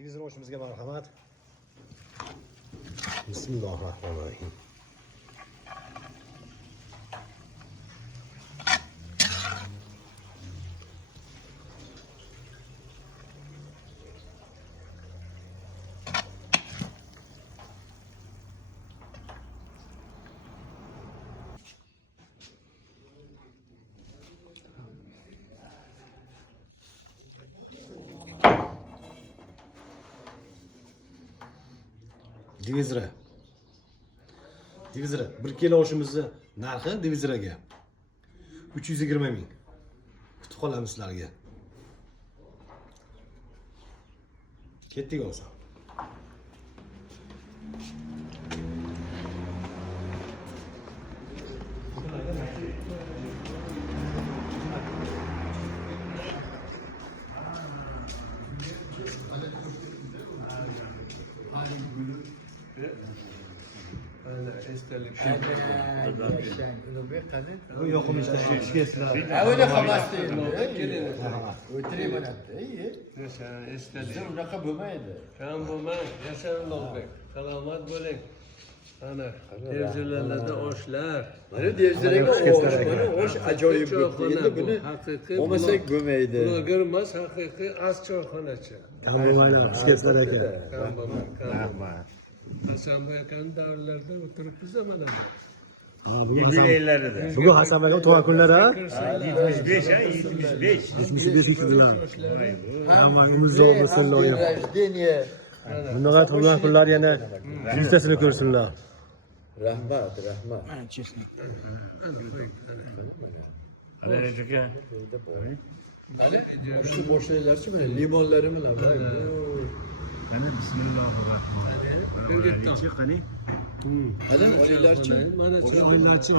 Divizor oshimizga marhamat. Bismillahirrohmanirrohim. Divizora 1 kilo oshimizni narxi divizoraga 320 ming. Kutib qolamiz sizlarga. Ketdik bo'lsa. Bu yoqim işte ishga Öyle kabahatli. Ötüreyemedi. İyi. Bizde unaqa bo'lmaydi. Kam bo'lmang, yasharin Ulug'bek. Salomat bo'ling. Ana, devzorlarda oshlar. Mana devziraga osh ajoyib bo'ldi. Endi buni olmasak bo'lmaydi. Bloger emas, haqiqiy as choyxonachi. kam bo'lmaylar, ishga aka. Kam bo'lmang, rahmat. Hasanboy akaning davrlarida o'tiribmiz mana. Ha, bugun Hasan aka tug'an kunlari ha? 75 ha, 75. 75 yillar. Hamma umrzoq bo'lsinlar. Rождение. Bundan tug'an kunlar yana yuztasini ko'rsinlar. Rahmat, rahmat. Hadi, şu boşlaylarçı böyle limonları mı lan? Bismillahirrohmanirrohim. Hadi, olilarçı. Mana choyxonachi,